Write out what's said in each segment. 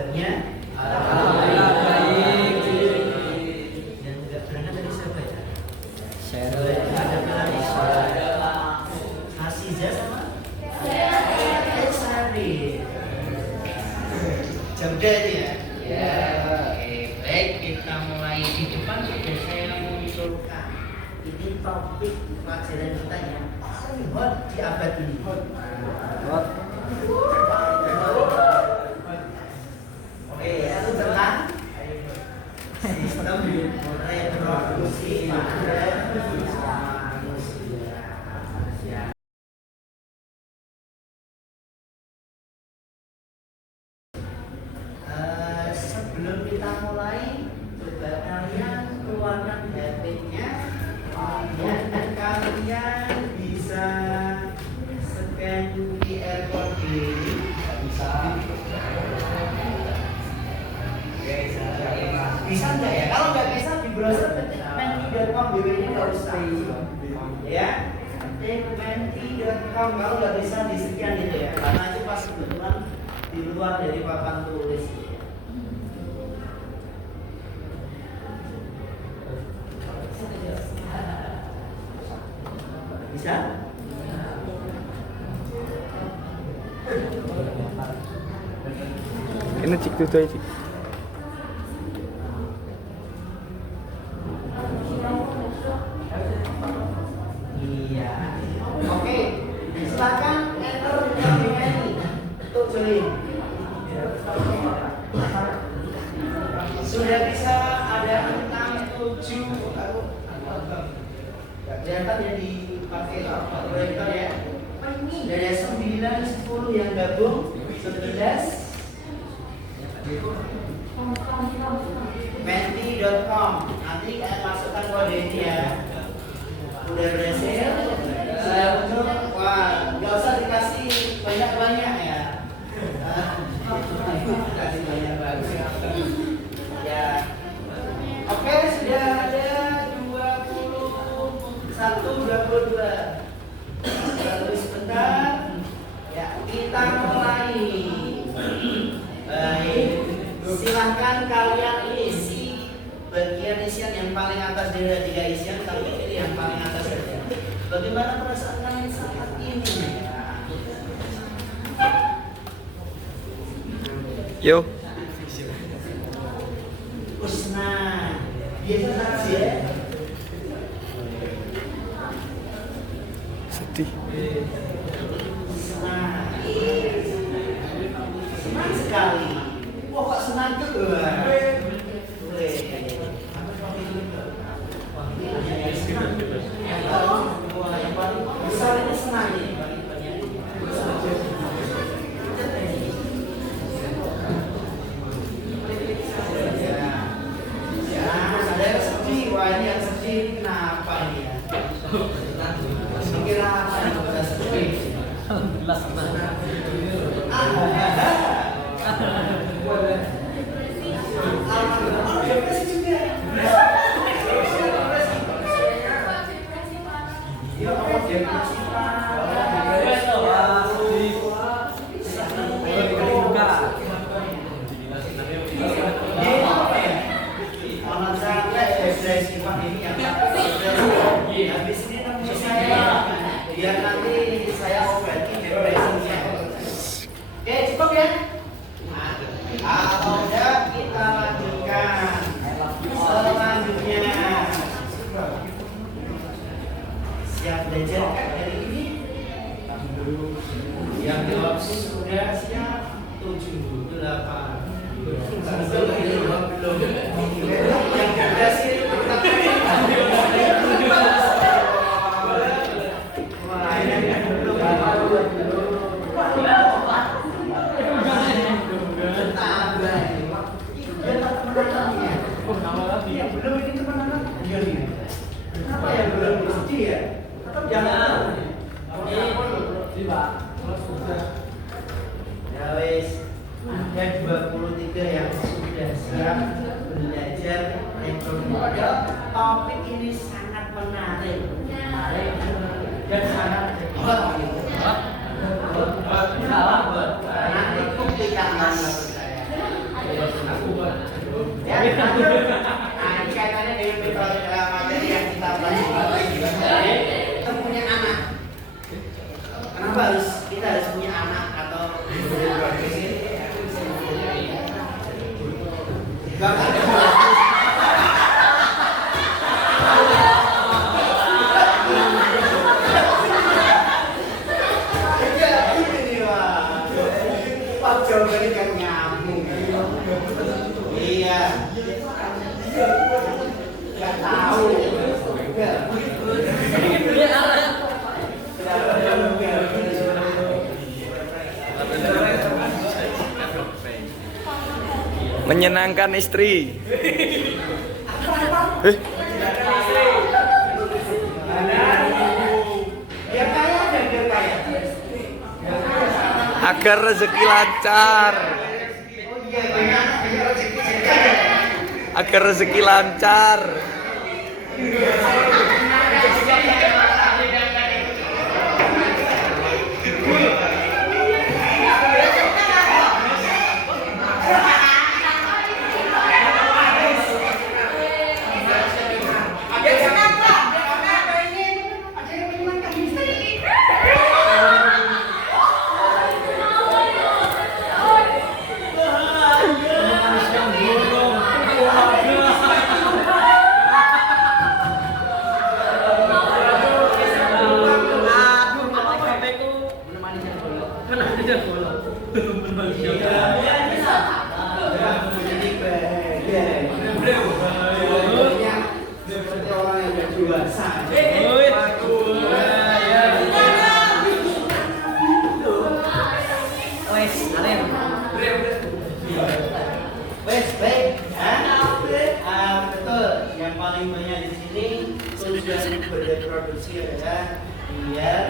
kabarnya? Alhamdulillah baik. Yang tidak berangkat dari siapa ya? Ada Hasiza sama? Sari. Jam ini ya? Ya. Oke, baik, kita mulai di depan. Sudah saya munculkan ini topik pelajaran kita yang paling hot di abad ini. Oke, satu tentang sistem reproduksi pada manusia. Sebelum kita mulai, coba kalian keluarkan HP-nya dan kalian bisa scan QR code ini. Bisa nggak ya? Kalau nggak bisa di browser ketik menti.com, www-nya nggak usah ya. Ketik menti.com, kalau nggak bisa di scan gitu ya, karena itu pas kebetulan di luar dari papan tulis. Bisa? Kena cik tu aja. Iya. Oke, silakan enter ini. Tuh Juli. Sudah bisa ada 6, 7, kelihatan ya di pakai proyektor ya. Dari 9, 10 yang gabung, 11. Menti.com, nanti masukkan kode ini ya. Udah berhasil, sudah muncul. Wah, nggak usah dikasih banyak-banyak ya. Kasih banyak-banyak ya. Oke, sudah ada 21, 22. Tunggu sebentar. Ya, kita mulai. Baik, silahkan kalian isi bagian isian yang paling atas dari 3 isian. Kalian pilih yang paling atas saja. Bagaimana perasaan kalian saat ini? Yo. Usna, biasa saja. Sedih. Senang sekali. Wah, kok senang tuh? Yang paling besar ini senang nih. Ada yang sedih. Wah, ini yang sedih ini kenapa ini ya? Kira apa yang bisa sedih? Habis ini temui saya biar nanti saya obati depresinya. Oke, cukup ya? Kalau udah kita lanjutkan. Selanjutnya siap belajar kan hari ini? Yang jawab sudah siap 7, 8. Belum. Yang berhasil belum ini teman-teman. Kenapa yang belum sedih ya? Tetap jangan. Ya wes, ada 23 yang sudah siap belajar reproduksi. Topik ini sangat menarik dan sangat hebat gitu. Nanti buktikan mas. Gak ada. Jawabannya kan nyambung. Iya. Gak tahu. Menyenangkan istri. Biar kaya dan biar kaya. Agar rezeki lancar. Agar rezeki lancar. Betul. Yang paling banyak di sini tujuan berreproduksi adalah biar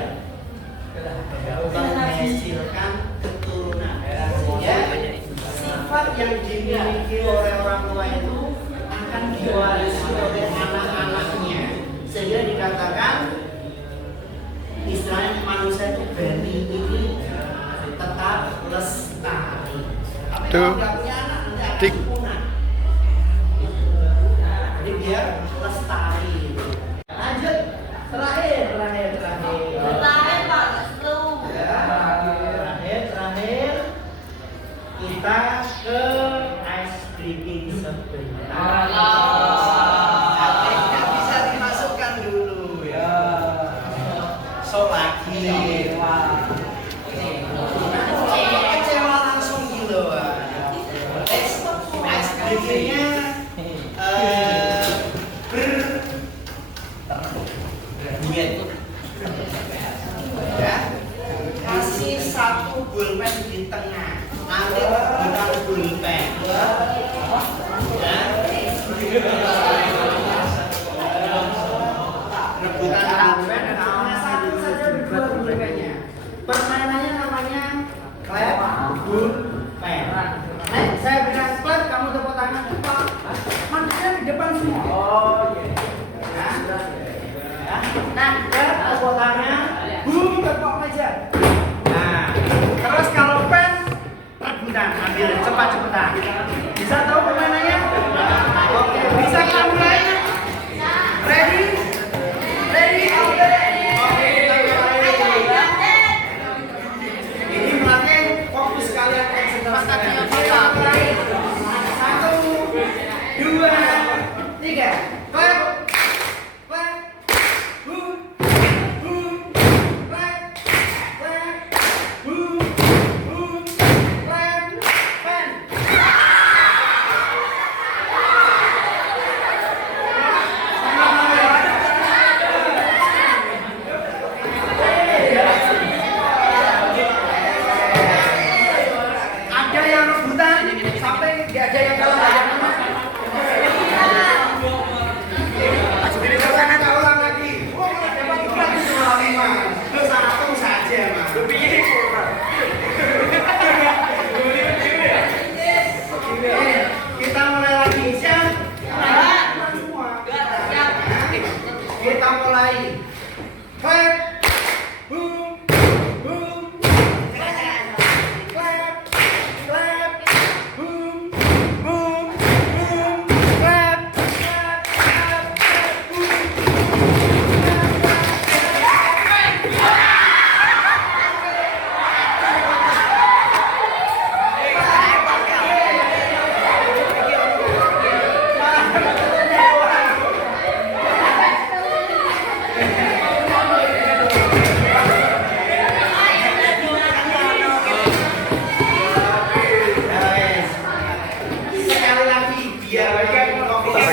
menghasilkan keturunan. Ya, sifat yang dimiliki oleh orang tua itu akan diwarisi oleh anak-anaknya, sehingga dikatakan istilahnya manusia itu benih ini tetap lestari. Tapi kalau nggak punya anak nanti akan punah. Jadi biar lestari. Lanjut, terakhir kita ke ice breaking sebentar. Artinya bisa dimasukkan dulu ya. So lagi. Kecewa langsung gitu. Ice breakingnya berduet. Ya. Kasih satu pulpen di tengah. Nanti bukan pulpen. Ya. Rebutan pulpen sama satu saja dua pulpennya. Permainannya namanya klep pulpen. Saya berikan klep, kamu tepuk tangan. Maksudnya di depan semua. Oh iya. Nah, klep tepuk tangan. Boom, tepuk meja. Nah, terus kalau pen rebutan, ambil cepat-cepatan. Bisa tahu permainannya? Oke, bisa kita mulai? Ready? Ready? Oke, kita mulai. Ini melatih fokus kalian konsentrasi kalian. Kita mulai. 1, 2, 3. Clap. Clap. Boom. Boom. Clap. Clap. Boom. Boom. Clap. Pen. Ada yang rebutan sampai nggak ada yang kalah.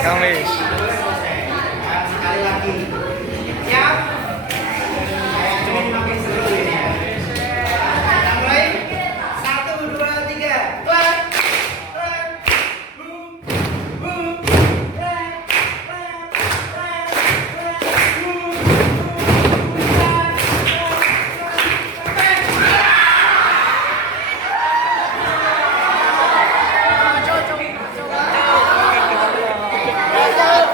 Kamis. Sekali lagi. Siap? Ini makin seru ini ya. Kita mulai. 1, 2, 3. Clap. Clap. Boom. Boom. Clap. Clap. Clap. Clap. Boom. Boom. Clap. Clap.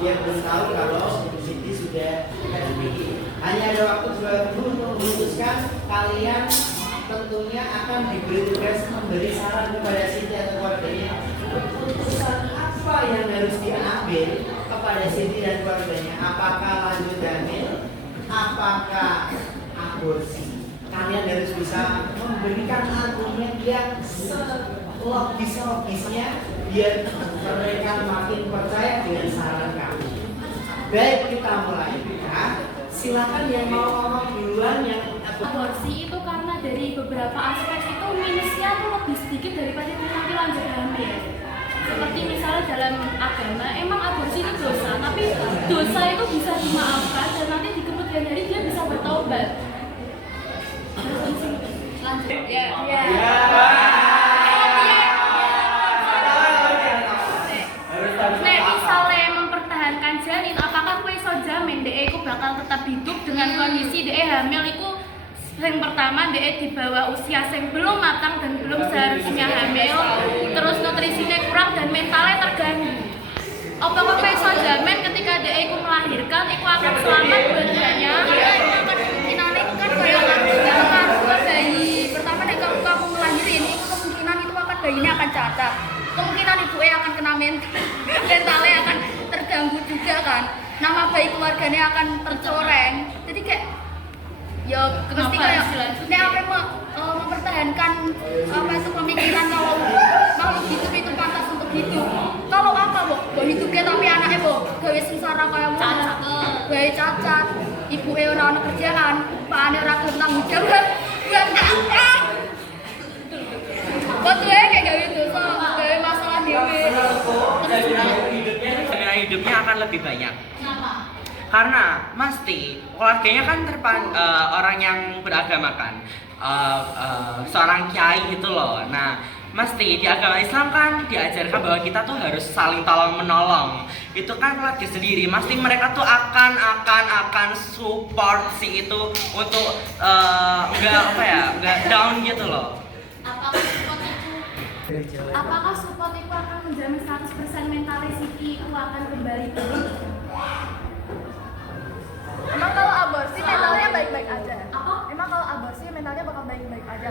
dia belum tahu kalau Siti sudah memiliki. Hanya ada waktu 2 minggu untuk memutuskan. Kalian tentunya akan diberi tugas memberi saran kepada Siti atau keluarganya. Keputusan apa yang harus diambil kepada Siti dan keluarganya? Apakah lanjut hamil? Apakah aborsi? Kalian harus bisa memberikan argumen yang logis-logisnya biar mereka makin percaya dengan saran kami. Baik, kita mulai. Nah, silakan yang mau ngomong duluan yang aborsi itu karena dari beberapa aspek itu minusnya tuh lebih sedikit daripada nanti lanjut hamil. Seperti misalnya dalam agama emang aborsi itu dosa, tapi dosa itu bisa dimaafkan dan nanti di kemudian hari dia bisa bertobat. Lanjut. Ya. Nek misalnya mempertahankan janin, apakah kowe iso jamin dhek iku bakal tetap hidup dengan kondisi dhek hamil iku yang pertama dhek di bawah usia yang belum matang dan belum seharusnya hamil, terus nutrisinya kurang dan mentalnya terganggu. Apakah kowe iso jamin ketika dhek iku melahirkan iku akan selamat dua-duanya? Kemungkinan itu kan kayak bayi pertama nek kamu melahirin itu kemungkinan itu akan bayinya akan cacat. Kemungkinan ibunya akan kena mentalnya akan terganggu juga kan. Nama baik keluarganya akan tercoreng. Jadi kayak ya mesti kayak nek apa mempertahankan apa itu pemikiran kalau makhluk hidup itu pantas untuk hidup. Kalau apa, Bo hidupnya tapi anaknya gawe sengsara kayak cacat. Gawe cacat, ibuke ora ono kerjaan, pakane ora gelem tanggung jawab. Betul ya kayak gitu, gawe masalah dewe. Jaminan hidupnya akan lebih banyak. Kenapa? Karena mesti keluarganya kan orang yang beragama kan, seorang kiai gitu loh. Nah, mesti di agama Islam kan diajarkan bahwa kita tuh harus saling tolong menolong. Itu kan keluarga sendiri. Mesti mereka tuh akan support si itu untuk nggak down gitu loh. Apakah support itu akan menjamin 100% mentalnya Siti itu akan kembali pulih? Emang kalau aborsi mentalnya baik-baik aja? Apa? Emang kalau aborsi mentalnya bakal baik-baik aja?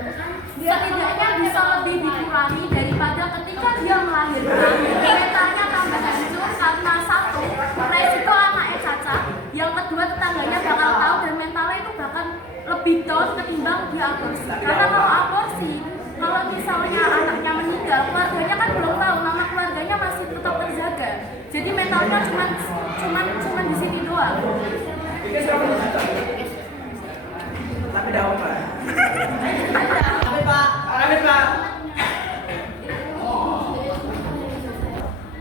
Setidaknya bisa lebih dikurangi daripada ketika dia melahirkan mentalnya tambah hancur karena satu, resiko anaknya cacat, yang kedua tetangganya bakal tahu dan mentalnya itu bahkan lebih down ketimbang dia aborsi. Karena kalau aborsi, kalau misalnya anaknya meninggal, keluarganya kan belum tahu, nama keluarganya masih tetap terjaga. Jadi mentalnya cuman di sini doang. tapi dah apa? Tapi Pak.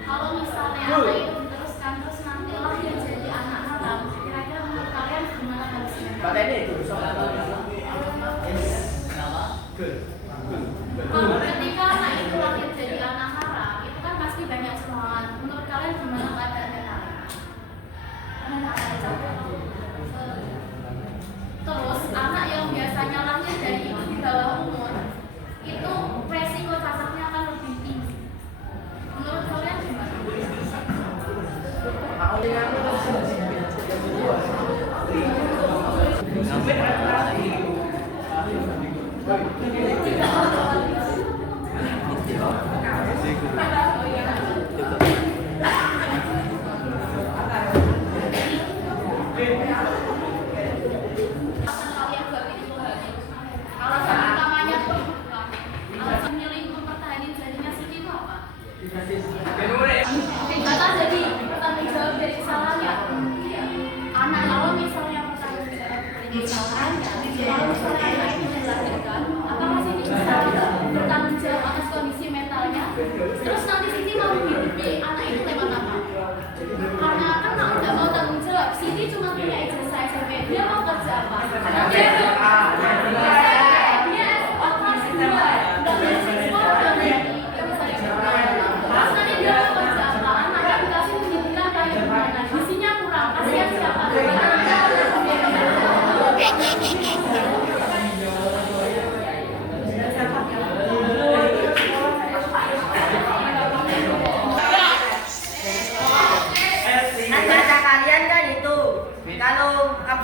Kalau misalnya anak itu diteruskan terus nanti lahir jadi anak haram, kira-kira menurut kalian gimana harusnya? Pak Teddy itu Kalau ketika anak itu lahir jadi anak haram, itu kan pasti banyak semangat. Menurut kalian gimana keadaannya nanti? Terus anak yang biasanya lahir dari ibu di bawah umur, itu resiko cacatnya akan lebih tinggi. Menurut kalian gimana? Alasan utamanya tuh alasan milih mempertahankan jadinya Siti itu apa? Kata jadi bertanggung jawab dari kesalahannya.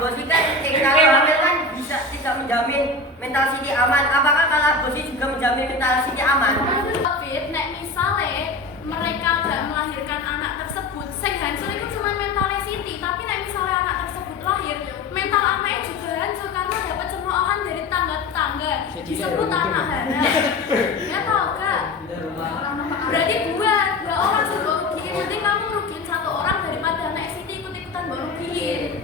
aborsi kan kalau hamil kan bisa tidak menjamin mental Siti aman. Apakah kalau aborsi juga menjamin mental Siti aman? Tapi nek misale mereka gak melahirkan anak tersebut, sing hancur itu cuma mentalnya Siti. Tapi nek misale anak tersebut lahir, mental anaknya juga hancur karena dapat cemoohan dari tetangga-tetangga. Disebut anak haram. Ya tau gak? Berarti dua orang sih gue rugiin. Mending kamu rugiin satu orang daripada anak Siti ikut-ikutan gue rugiin.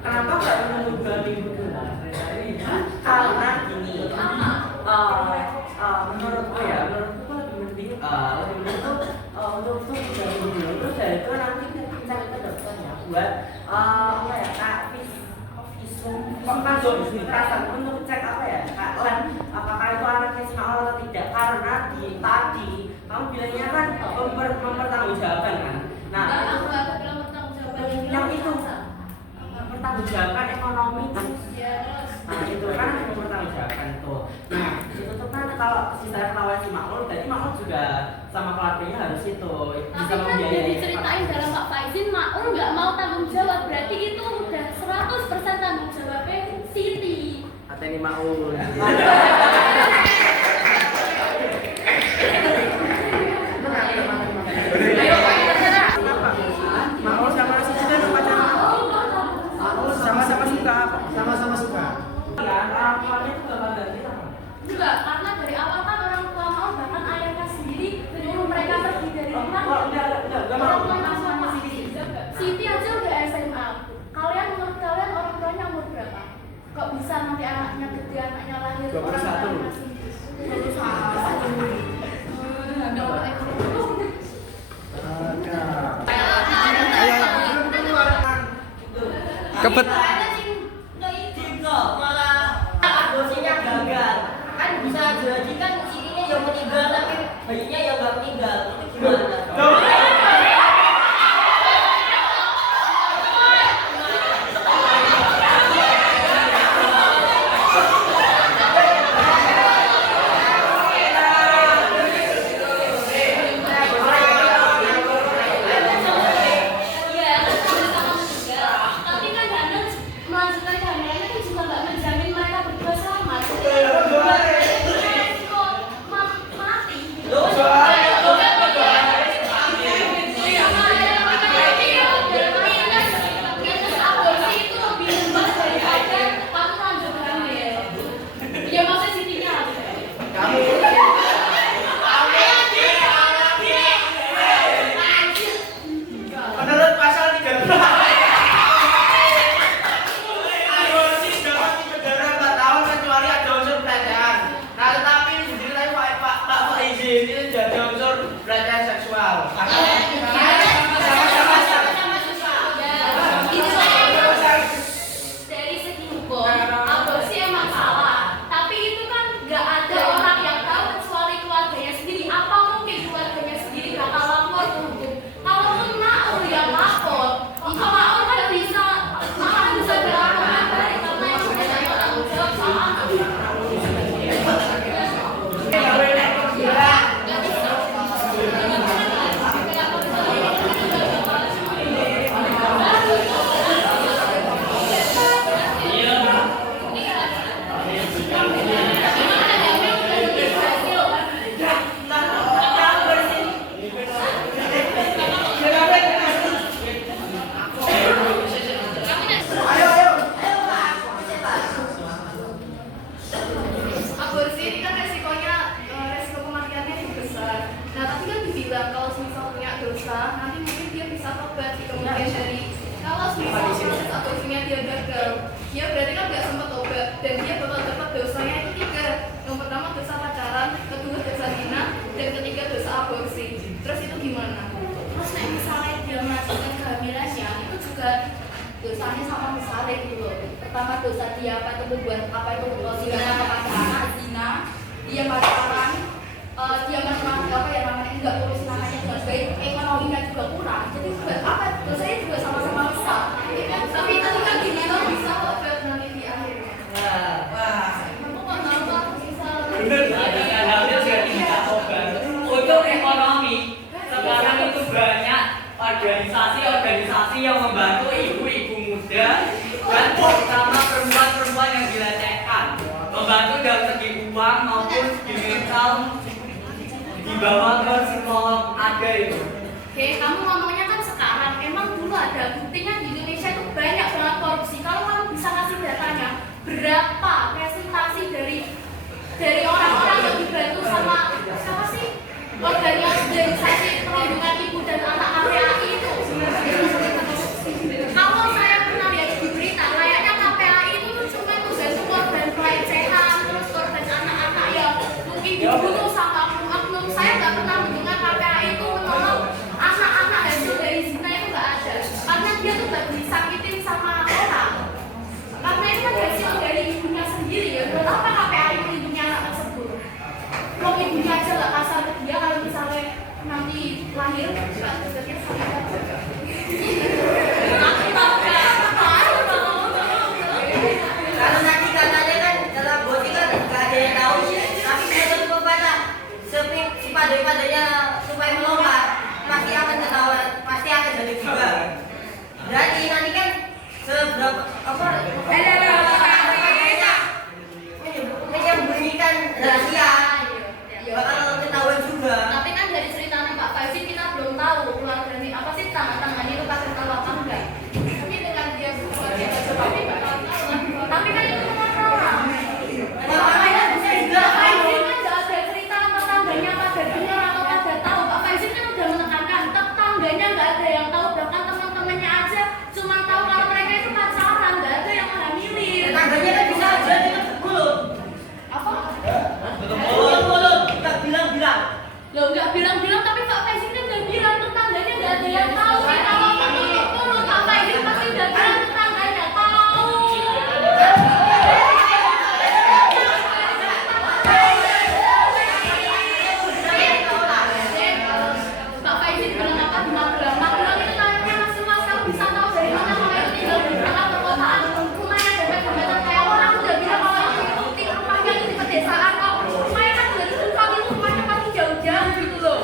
Kenapa nggak menunggu minggu gelar? Karena gini, menurutku lebih penting tuh untuk bisa dulu terus dari itu nanti kita dapatnya buat apa ya kak visum perasaan untuk cek apa ya kak apakah itu anaknya Ismail atau tidak, karena tadi kamu bilangnya kan mempertanggungjawabkan kan. Nah yang itu mempertanggungjawabkan ekonomi kan. Nah itu kan mempertanggungjawabkan tuh. Nah itu tuh kan kalau sisa kawan si Makmur, jadi Makmur juga sama keluarganya harus itu bisa Tapi kan membiayai. udah diceritain dalam Pak Faizin, Makmur nggak mau tanggung jawab, berarti itu udah 100% tanggung jawabnya Siti. Ateni Makmur. Makmur sama Siti kan pacaran. Sama-sama suka. Sama-sama suka. Orang tuanya juga nggak ganti apa? Enggak, karena dari awal kan orang tua mau bahkan ayahnya sendiri menyuruh mereka pergi dari rumah. Enggak mau. Orang tua sama Siti aja udah SMA. Menurut kalian orang tuanya umur berapa? Kok bisa nanti anaknya gede, anaknya lahir 21. orang tua masih 21. Hamil orang ekonomi. Kebet. Aborsinya gagal. Kan bisa jadi kan Sitinya yang meninggal tapi bayinya yang nggak meninggal. Itu gimana? Iya, tapi kan hamil melanjutkan kehamilannya itu juga nggak menjamin mereka berdua selamat. Resiko mati. Minus aborsi itu lebih rendah daripada kamu lanjut hamil. Ya maksudnya Sitinya. Menurut pasal 13 aborsi dapat dipidana 4 tahun kecuali ada unsur pelecehan. Nah tetapi diceritain Pak Faizin ini jadi unsur pelecehan seksual. Dari segi hukum, aborsi emang salah. Tapi itu kan nggak ada orang yang tahu kecuali keluarganya sendiri. Apa mungkin keluarganya sendiri bakal lapor ke hukum? Kalaupun Maul yang lapor, Maul kan bisa berlapor karena yang sudah tanggung jawab soal anak. Aborsi ini kan resiko kematiannya itu besar. Nah tapi kan dibilang kalau misal punya dosa, nanti mungkin dia bisa tobat di kemudian hari. Kalau misal proses aborsinya dia gagal, dia berarti kan nggak sempat tobat dan dia bakal dapat dosanya itu 3. Yang pertama dosa pacaran, kedua dosa zina, dan ketiga dosa aborsi. Terus itu gimana? Terus misalnya dia melanjutkan kehamilannya, itu juga dosanya sama misalnya gitu loh. Pertama dosa dia apa itu membuat apa itu zina kepada anak, zina, dia pacaran, dia apa ya namanya nggak urus namanya dengan baik, ekonominya juga kurang, jadi juga apa dosanya juga sama-sama besar. Tapi tadi kan gimana bisa tobat nanti di akhirnya? Aku kan tahu aku bisa. Bener, ada sudah tidak tobat. Untuk dibawa ke psikolog ada itu. Oke, kamu ngomongnya kan sekarang, emang dulu ada buktinya di Indonesia itu banyak banget korupsi. Kalau kamu bisa kasih datanya, berapa presentasi dari orang-orang yang dibantu sama siapa sih organisasi perlindungan ibu dan anak KPAI itu? Kalau saya pernah lihat di berita, kayaknya KPAI itu tuh cuma membantu korban pelecehan, terus korban anak-anak yang mungkin dibunuh sama oknum-oknum. Saya nggak pernah mendengar KPAI itu menolong anak-anak hasil dari zina, itu nggak ada. Karena dia tuh nggak disakitin sama orang. Karena itu kan hasil dari ibunya sendiri ya. Buat apa KPAI melindungi anak tersebut? Kalau ibunya aja nggak kasar ke dia, kalau misalnya nanti lahir nggak terjadi Kalau tadi katanya kan dalam boti kan nggak ada yang tahu, tapi menurut pepatah sepadan-padannya supaya melompat pasti akan ketahuan, pasti akan jadi juga. Berarti nanti kan seberapa menyembunyikan rahasia bakal ketahuan juga. Tapi kan dari ceritanya Pak Faizi kita belum tahu keluarganya apa sih, tangan-tangannya itu pasti tahu apa enggak. Tapi dengan dia berbuat dia tapi bakal tahu. Tapi kan itu orang. Makanya bisa juga Pak Faizi kan nggak ada cerita tetangganya pada dengar atau pada tahu. Pak Faizi kan udah menekankan tetangganya nggak ada yang tahu, bahkan teman-temannya aja cuma tahu kalau mereka itu pacaran, nggak ada yang menghamili. Tetangganya kan bisa aja ditutup mulut. Apa? Tutup mulut, nggak bilang-bilang. Loh nggak bilang-bilang, tapi Pak Faizi kan nggak bilang, tetangganya nggak ada yang tahu. Kalau menutup mulut Pak Faizi pasti udah bilang tetangganya tahu. Pak Faizi bilang apa? Bilang itu tanya masih mas, kamu bisa tahu dari mana kalau itu tinggal di belakang perkotaan, rumahnya dempet-dempetan kayak orang. Udah bilang kalau itu bukti rumahnya itu di pedesaan kok. Rumahnya kan udah ditentukan itu, rumahnya pasti jauh-jauh gitu loh.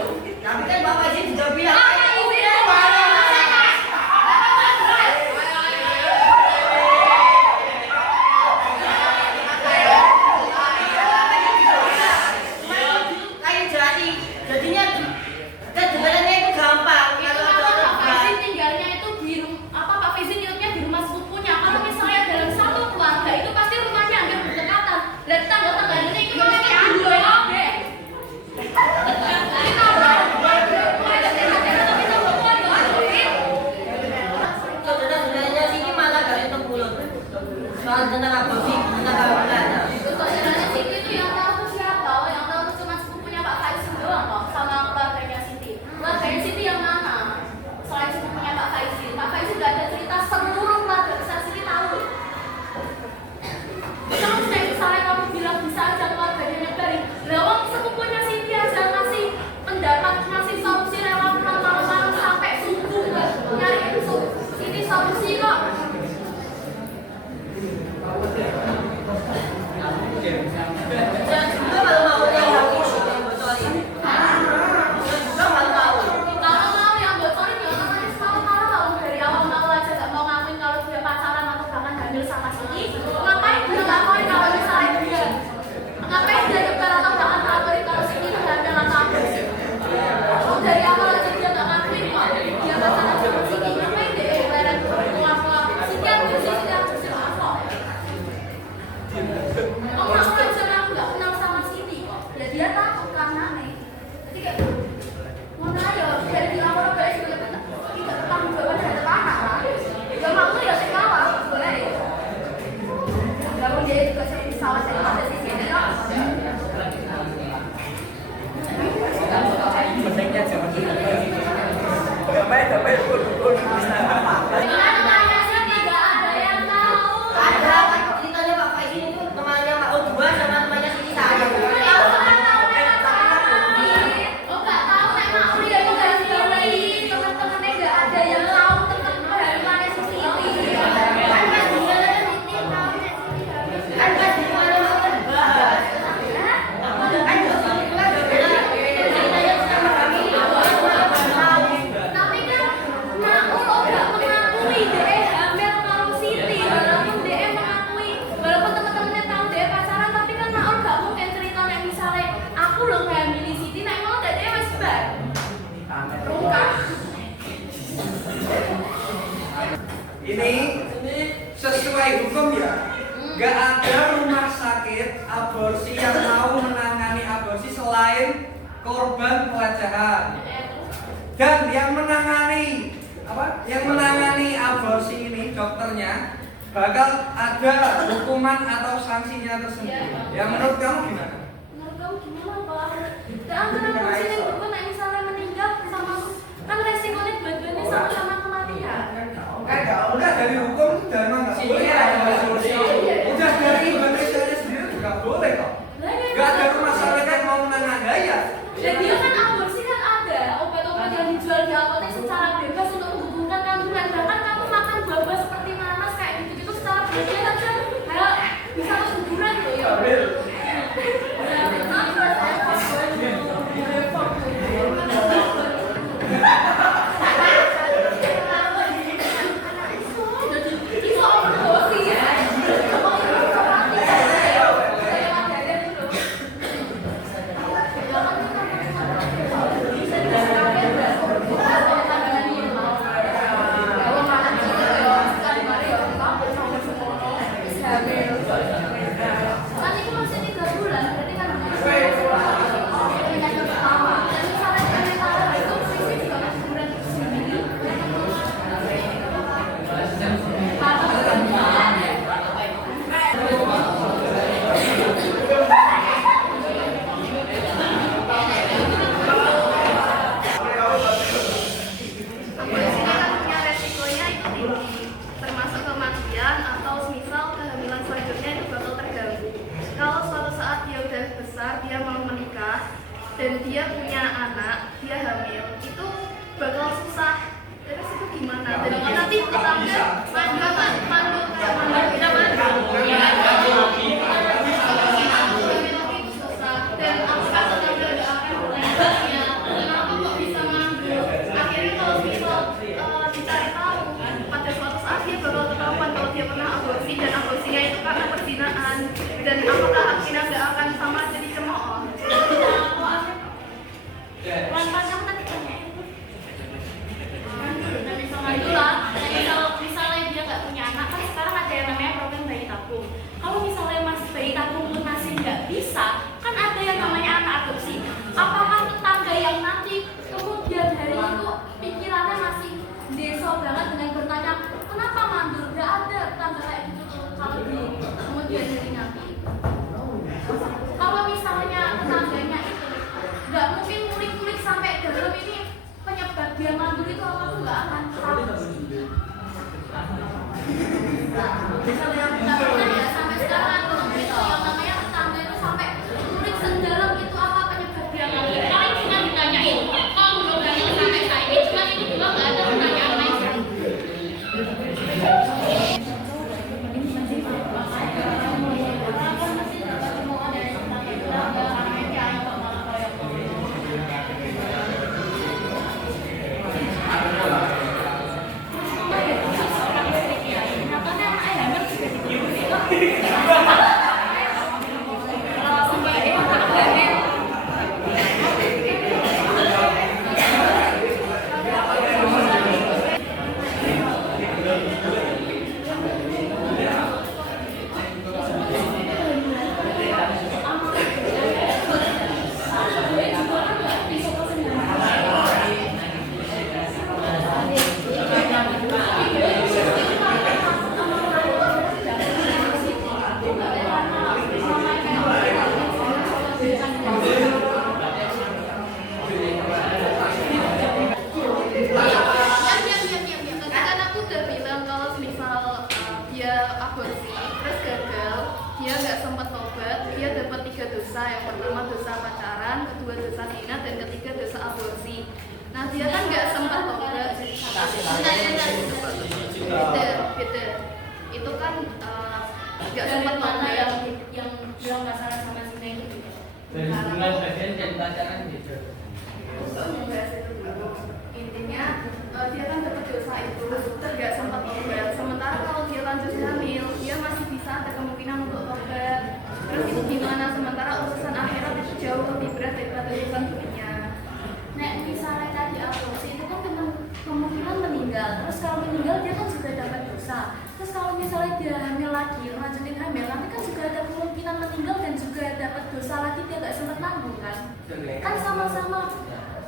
Ini sesuai hukum ya. Gak ada rumah sakit aborsi yang mau menangani aborsi selain korban pelecehan. Dan yang menangani Yang menangani aborsi ini dokternya bakal ada hukuman atau sanksinya tersendiri. Ya menurut kamu gimana? Menurut kamu gimana Pak? Dan antara aborsi dan hukum misalnya meninggal sama kan resikonya dua-duanya sama-sama kematian. Udah dari hukum udah emang nggak boleh ada aborsi. Udah dari Indonesia sendiri juga boleh kok. Gak ada rumah sakit yang mau menangani ya. Dan dia kan aborsi kan ada obat-obat yang dijual di apotek secara bebas untuk menggugurkan kandungan. Bahkan kamu makan buah-buah seperti nanas kayak gitu-gitu secara bebas aja bisa keguguran loh ya. Kan itu masih 3 bulan, berarti kan aborsi kan punya resikonya itu tinggi, termasuk kematian atau misal kehamilan selanjutnya itu bakal terganggu. Kalau suatu saat dia udah besar, dia mau menikah dan dia punya anak, dia hamil, itu bakal susah. Terus itu gimana? Dan nanti tetangga mandu itu susah. Dan apakah tetangga ada akan bertanya kenapa kok bisa mandu? Akhirnya kalau misal dicari tahu, pada suatu saat dia bakal ketahuan kalau dia pernah aborsi dan aborsinya itu karena perzinahan. Dan apakah akhirnya nggak akan sama jadi cemooh? Pelan-pelan kamu tadi tanya. Misalnya dia nggak punya anak, kan sekarang ada yang namanya program bayi tabung. Kalau misalnya masih bayi tabung pun masih nggak bisa, kan ada yang namanya anak adopsi. Apakah tetangga yang nanti kemudian hari itu pikirannya masih deso banget dengan bertanya kenapa mandul? Nggak ada tetangga kayak gitu tuh kalau di kemudian hari nanti. Kalau misalnya tetangganya itu nggak mungkin ngulik-ngulik sampai dalam ini penyebab dia mandul itu apa tuh nggak akan tahu. Nggak pernah ya sampai sekarang kalau itu yang namanya tetangga itu sampai ngulik sedalam itu apa penyebab dia mandul. Paling cuma ditanyain kalau belum datang sampai saat ini cuma itu juga nggak ada pertanyaan lain. Kan aku udah bilang kalau misal dia aborsi terus gagal, dia nggak sempat tobat, dia dapat 3 dosa. Yang pertama dosa pacaran, kedua dosa zina, dan ketiga dosa aborsi. Nah dia kan nggak sempat tobat. Beda. Itu kan nggak sempat tobat. Yang bilang pacaran sama zina itu juga. Dari hubungan bagian dan pacaran gitu. Intinya dia kan dapat dosa itu nggak sempat tobat. Sementara kalau dia lanjut hamil, dia masih bisa ada kemungkinan untuk tobat. Terus itu gimana? Sementara urusan akhirat itu jauh lebih berat daripada urusan dunia. Nah misalnya tadi aborsi itu kan kemungkinan meninggal. Terus kalau meninggal dia kan juga dapat dosa. lagi lanjutin hamil, nanti kan juga ada kemungkinan meninggal dan juga dapat dosa lagi dia nggak sempat nanggung kan sama-sama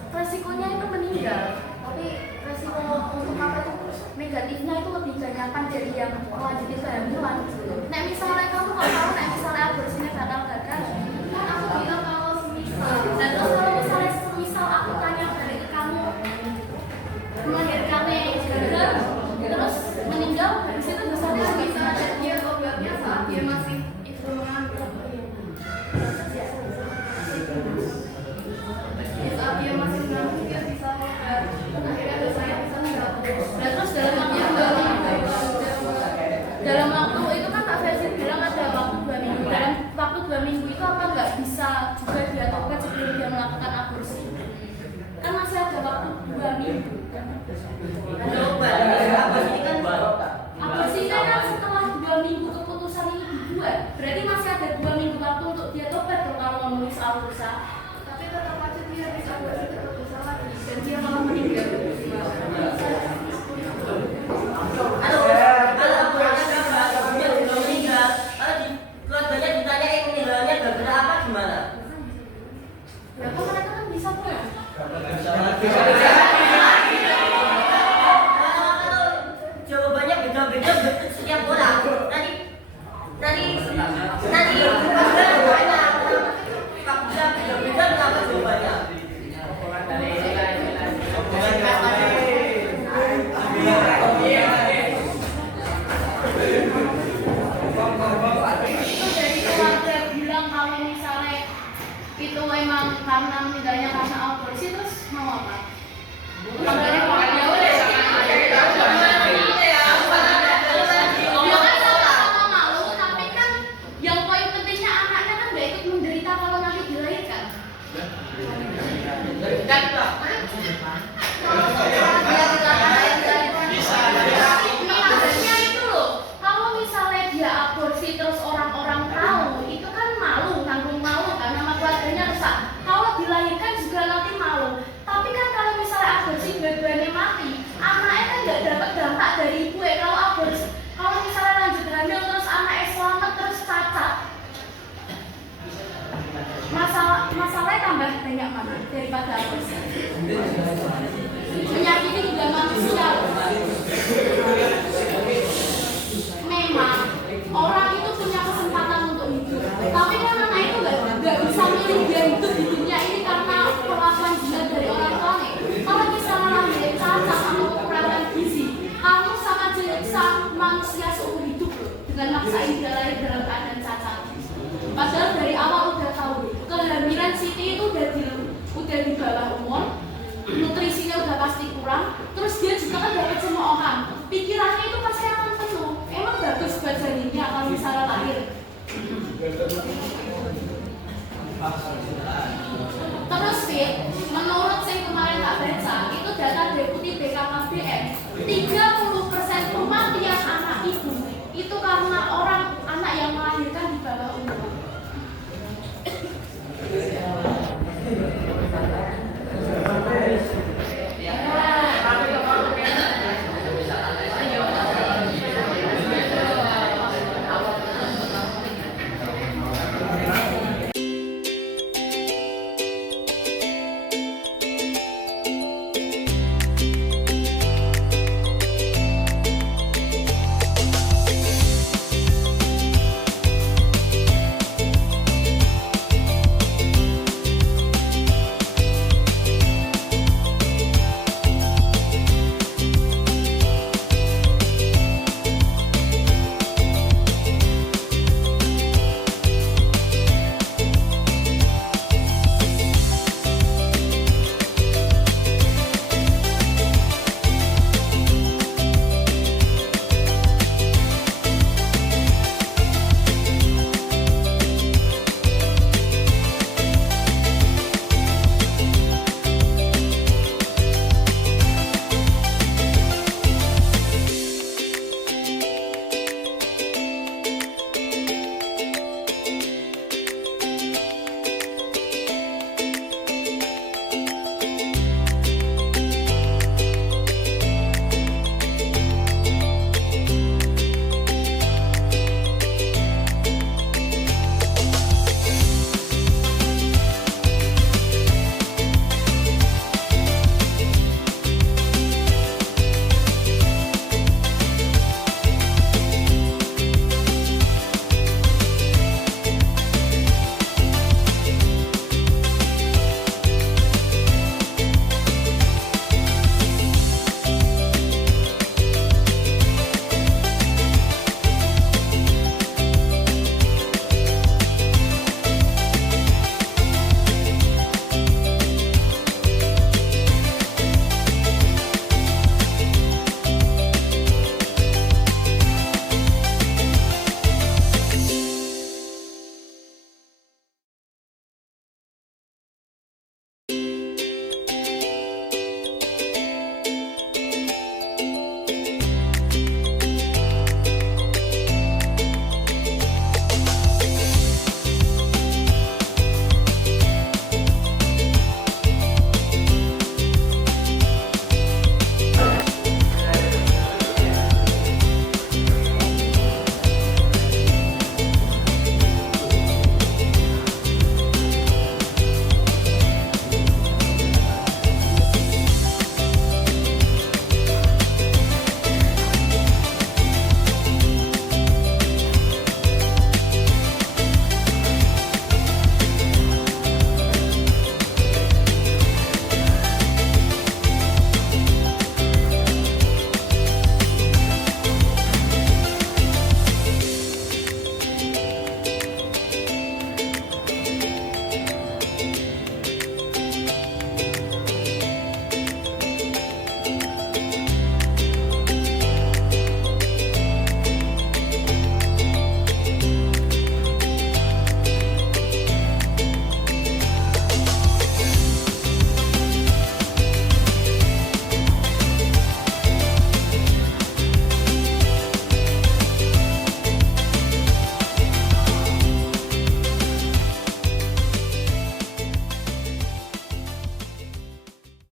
resikonya itu meninggal, tapi resiko untuk apa itu negatifnya itu lebih banyakkan dari yang melanjutin kehamilan gitu. Nah misalnya kamu nggak tahu, nah misalnya aborsinya bakal gagal, kan aku bilang kalau semisal, dan terus kalau misalnya semisal aku tanya balik ke kamu melahirkannya gagal terus meninggal, habis itu dosanya bisa dia obatnya saat dia masih itu mengandung, saat dia masih mengandung dia bisa obat, akhirnya dosanya bisa menggabung. Dan terus dalam waktu itu kan Pak Versi bilang ada waktu 2 minggu. Dalam waktu 2 minggu itu apa nggak bisa juga dia tobat sebelum dia melakukan aborsi? Kan masih ada waktu 2 minggu. Aborsi kan setelah 2 minggu keputusan ini dibuat, berarti masih ada 2 minggu waktu untuk dia tobat dong kalau ngomongin soal dosa. Tapi tetap aja dia bisa aborsi tetap dosa lagi dan dia malah meninggal. Keluarganya ditanya meninggalnya gara-gara apa gimana? Ya kok mereka kan bisa pulang? Jawabannya beda-beda setiap orang. Nanti Pak bisa beda-beda kenapa jawabannya? Itu emang karena meninggalnya karena aborsi, terus mau apa? Dia kan sama-sama malu, tapi kan yang poin pentingnya anaknya kan gak ikut menderita kalau nanti dilahirkan. Maksudnya itu loh, kalau misalnya dia aborsi terus orang-orang tahu, itu kan malu, nanggung malu kan nama keluarganya rusak. Kalau dilahirkan juga nanti malu. Tapi kan kalau misalnya aborsi dua-duanya mati, anaknya kan nggak dapat dampak dari ibu ya. Kalau aborsi, kalau misalnya lanjut hamil terus anaknya selamat terus cacat, masalahnya tambah banyak mana daripada aborsi. Menyakiti juga manusia. Memang orang itu punya kesempatan untuk hidup, tapi kan anak itu nggak bisa milih dia hidup di dunia ini karena perlakuan jinak dari orang tuanya. Kalau misalnya lahir cacat atau kekurangan gizi, kamu sama jenis manusia seumur hidup loh, dengan maksain dia lahir dalam keadaan cacat. Padahal dari awal udah tahu kehamilan Siti itu udah di bawah umur, nutrisinya udah pasti kurang, terus dia juga kan dapat cemoohan, pikirannya itu pasti akan penuh. Emang bagus buat janinnya kalau misalnya lahir. Terus Fit, menurut yang kemarin tak baca, itu data deputi BKKBN, 30% kematian anak ibu itu karena orang